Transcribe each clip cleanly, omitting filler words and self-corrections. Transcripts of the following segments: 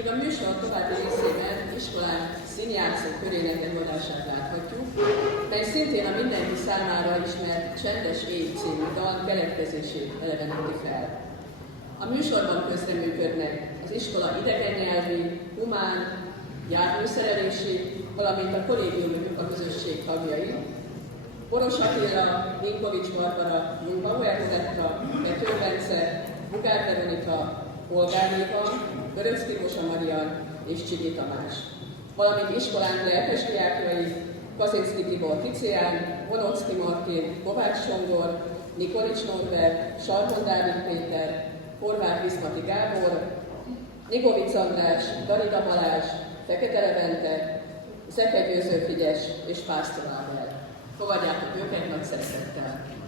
A műsor további részében iskolánk színjátszó körének előadását láthatjuk, mely szintén a mindenki számára ismert Csendes Éj című dal keletkezését eleveníti fel. A műsorban közreműködnek az iskola idegennyelvi, humán, járműszerelési, valamint a kollégiumi munkaközösség tagjai, Boros Attila, Ninkovics Barbara, Jungbauer Petra, Pető Bence, Bugár Veronika, Polgár Éva, Görög Pirosa Marian és Csigi Tamás, valamint iskolánk lelkes diákjai, Kazinszki Tibor Ticéán, Vonocki Martin, Kovács Songor, Nikolics Norbert, Sarkon Dávid Péter, Horváth Viszmati Gábor, Nigovic András, Darida Balázs, Fekete Levente, Zeke Győző Frigyes és Pásztor Ábel. Fogadjátok őket nagy szeretettel!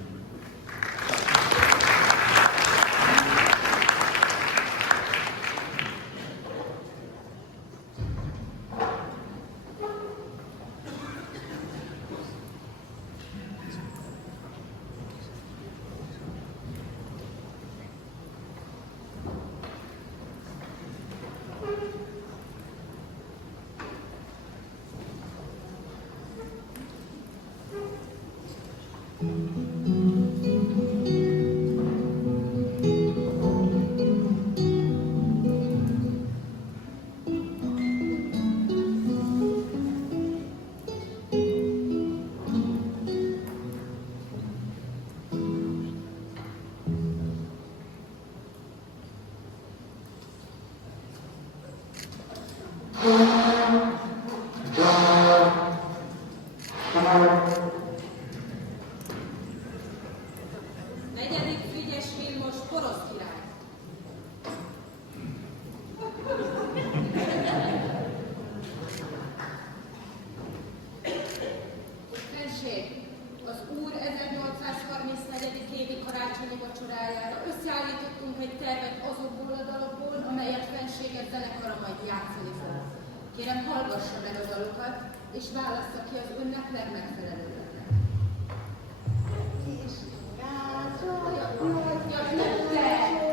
Kérem, hallgassa meg a dalokat, és válassza ki az önnek legmegfelelőbbet.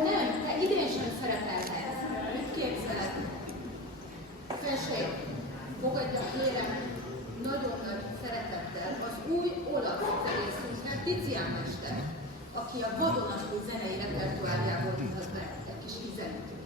Nem, te idén sem szerepelhetsz. Mit képzeled? Felség, fogadja kérem nagyon nagy szeretettel az új olasz zenészünknek, Tizián mester, aki a vadonatúj zenei repertoárjából mutat be egy kis üzenetét.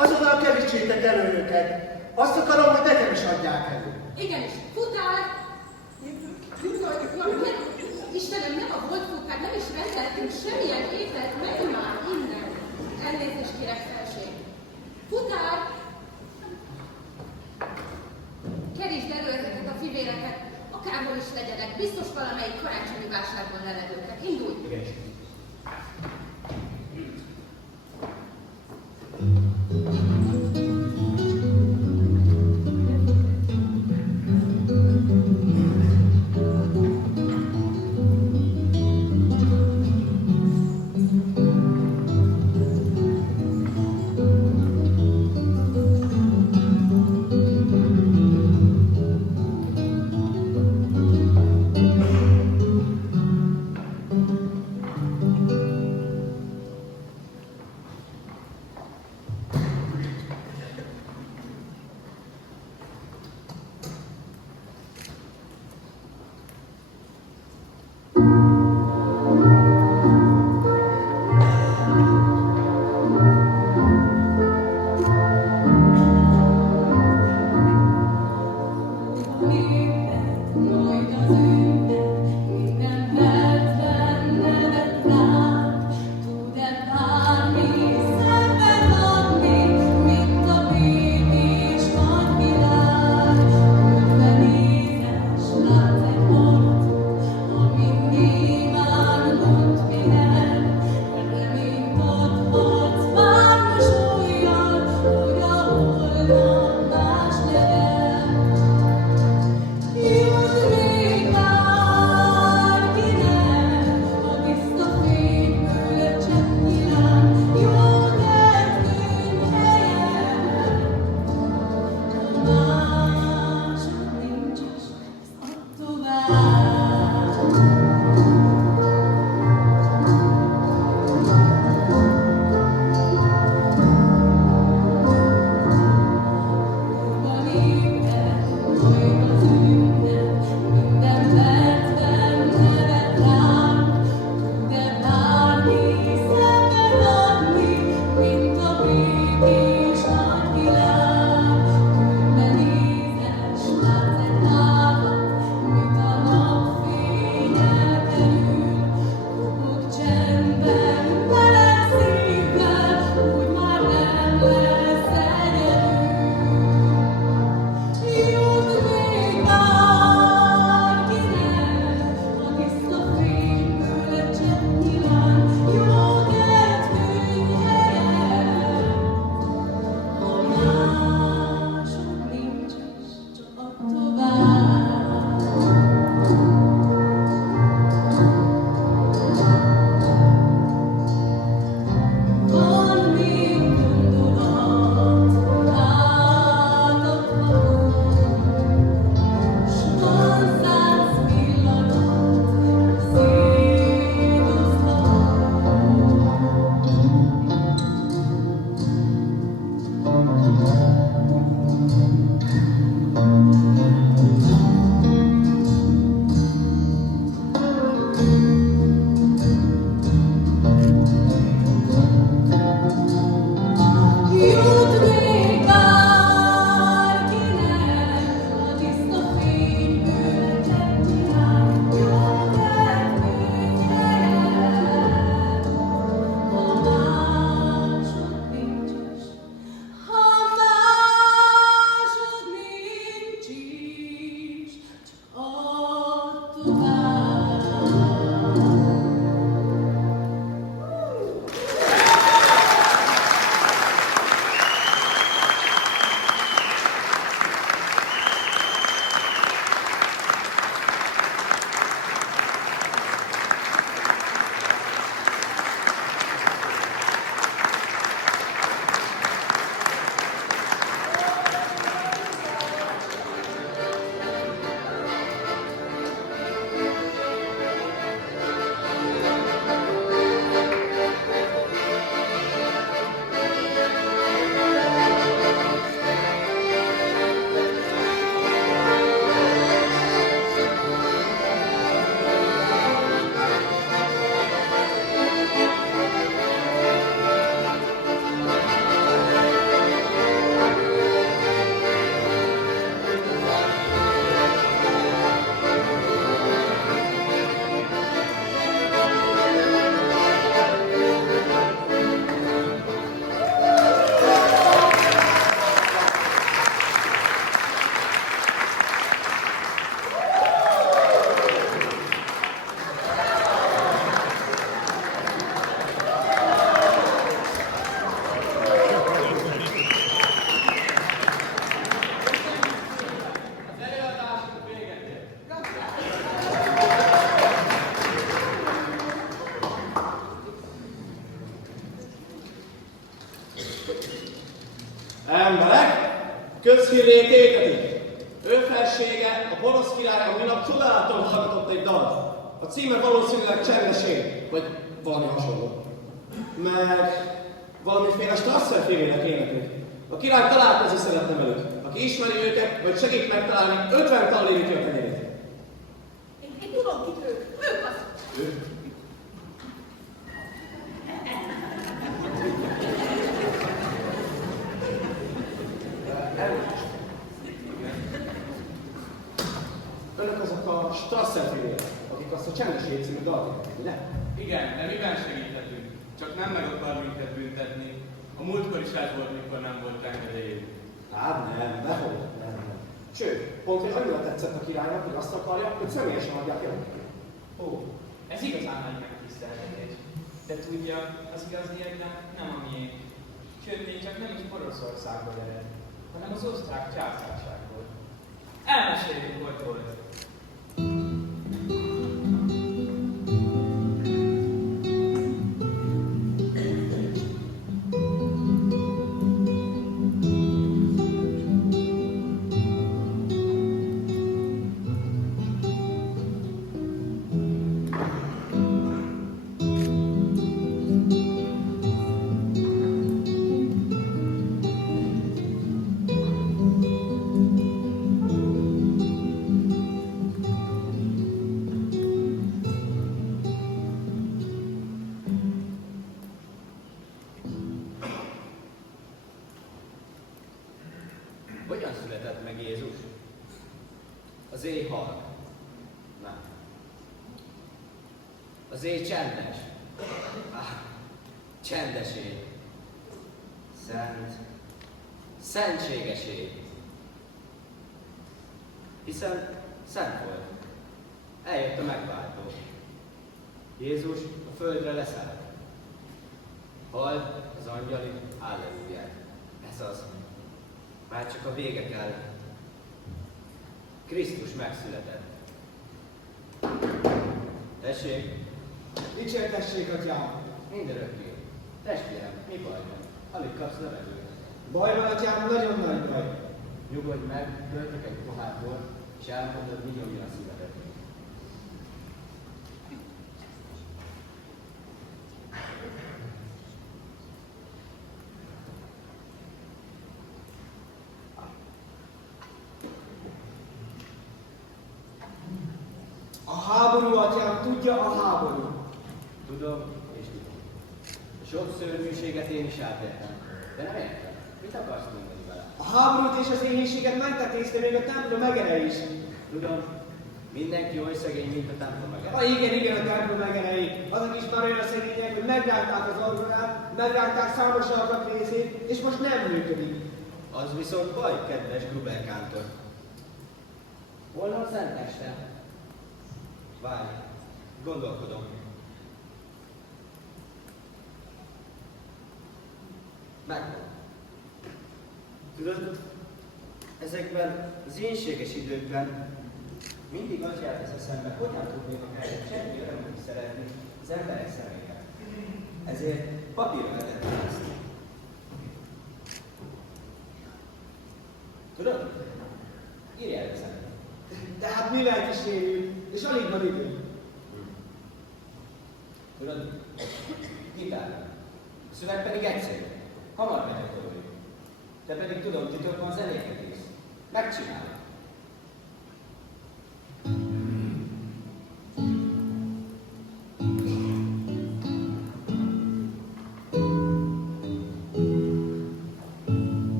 Azonnal kerítsétek elő őket. Azt akarom, hogy nekem is adják elő. Igenis, futár! Istenem, nem a volt futár, nem is rendeltünk semmilyen ételt, menj már innen! Elnézést kérek, felség. Futár! Kerítsd elő ezeket a fivéreket, akárhol is legyenek, biztos valamelyik karácsonyi vásárban leled őket. Indulj! Igenis. Emberek, közhírré tétetik. Ő felsége, a porosz király a minap csodálaton hallgatott egy dalt. A címe valószínűleg Csendeség, vagy valami hasonló. Meg valamiféle Strasser-félének éneklik. A király találkozni szeretne velük. Aki ismeri őket, vagy segít megtalálni, 50 talléri töltenyérét. Én tudom, kit ők az. Ők? Önök azok a Strasser-félének, akik azt a Csendeség című dalt éneklik, ugye? Igen, de miben segíthetünk? Csak nem meg akar minket büntetni. A múltkor is ez volt, mikor nem volt engedélyünk. Hát nem, dehogy nem. Sőt, pont hogy annyira tetszett a királynak, hogy azt akarja, hogy személyesen adják el. Ó, ez igazán nagy megtiszteltetés. De tudja, az igazi érdem nem a miénk. Sőt, még csak nem is Oroszországból ered, hanem az osztrák császárságból. Elmeséljük, hogy volt. Hogyan született meg Jézus? Az éj halk. Nem. Az éj csendes. Csendes éj. Szentséges éj. Hiszen szent volt. Eljött a megváltó. Jézus a földre leszállt. Halt az angyali halleluját. Ez az. Már csak a vége kell. Krisztus megszületett. Tessék, Dicsértessék, atyám! mindörökké. Testvérem, mi baj van? Alig kapsz levegőt. Baj van, atyám, nagyon nagy baj. Nyugodj meg, töltök egy pohár bort, és elmondod, mi nyomja a szívedet. A háború, atyám, tudja a háború. Tudom, és tudom. Sok szörnyűséget én is átéltem, de nem értem. Mit akarsz mondani vele? A háborút és az éhénységet megtetézte még a templom egere is. Tudom, mindenki oly szegény, mint a templom meg. Igen, a templom egerei. Azok is már olyan szegények, hogy megrágták az orgonát, megrágták számos alkatrészét, és most nem működik. Az viszont baj, kedves Gruber kántor. Hol van Szenteste? Várj, gondolkodom. Megvan. Tudod, ezekben az énséges időkben mindig az jár az eszembe, hogyan tudnék el semmi örömöt szerezni az emberek személyben. Ezért papírra vetettem ezt. Tudod? Írjál el szemben. De hát mivel kísérjük, és alig van idő. Tudod? Gitár. A szöveg pedig egyszerű. Hamar meggyakoroljunk. Te pedig tudom, titokban zenéket írsz. Megcsinálod.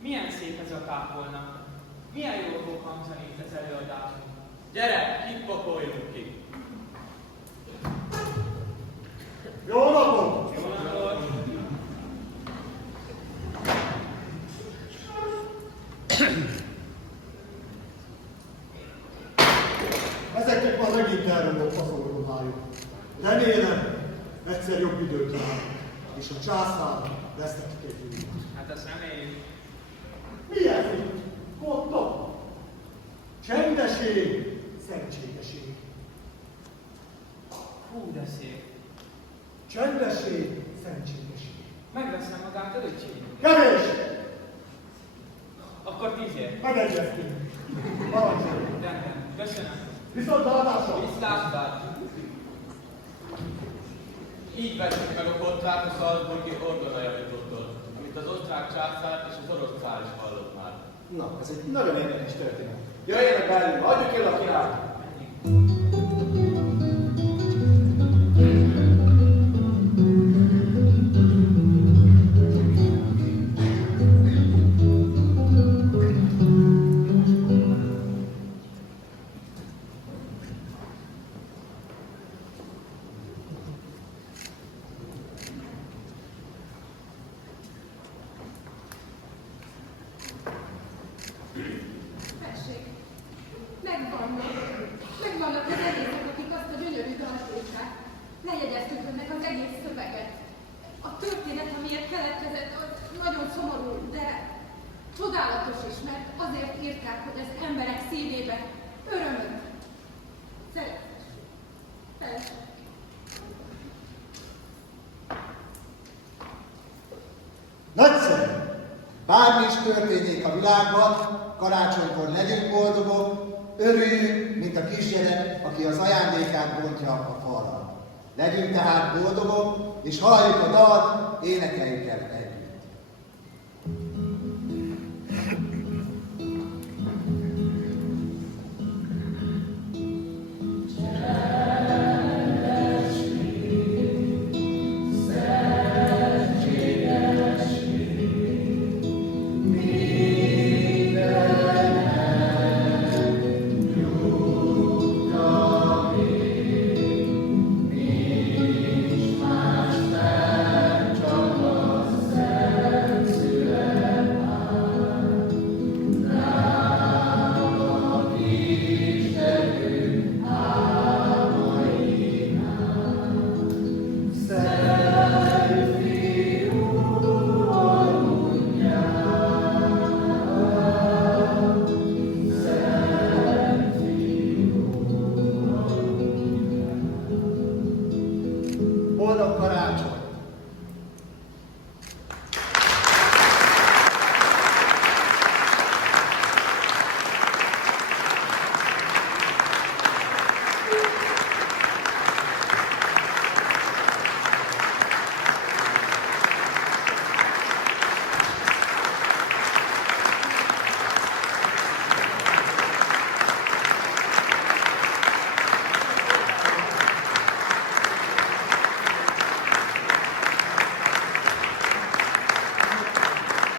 Milyen szép ez a kápolna. Milyen jól fog hangzani itt az előadásunk. Gyere, kipakoljunk ki! Jó napot! Jó napot! elromlott faszolruhájuk. Remélem, egyszer jobb időt lát, és a császár lesz nekik egy új. Hát azt reméljük. Mi ez itt? Kotta? Csendesség, szentségeség. Hú, de szép. Csendesség, szentségeség. Megveszem magát a öcsém. Kevés! Akkor 10-ért. Megegyeztünk. Parancsolj! Rendben. Köszönöm. Viszontlátásra! Viszlátszál. Így vettük meg a kottát a Salzburgi orgonajavítótól, amit az osztrák császár és az orosz cár is hallott már. Na, ez egy nagyon érdekes történet. Jöjjenek belőle, adjuk el a királyt! Tessék, megvannak az egészek, akik azt a gyönyörű dalt írták. Lejegyeztük önnek az egész szöveget. A történet, amiért keletkezett, az nagyon szomorú, de csodálatos is, mert azért írták, hogy az emberek szívébe örömöt, szeretet. Nagyszerű! Bármi is történjék a világban, karácsonykor legyünk boldogok, örüljünk, mint a kisgyerek, aki az ajándékát bontja a falra. Legyünk tehát boldogok, és halljuk a dalt, énekeljük el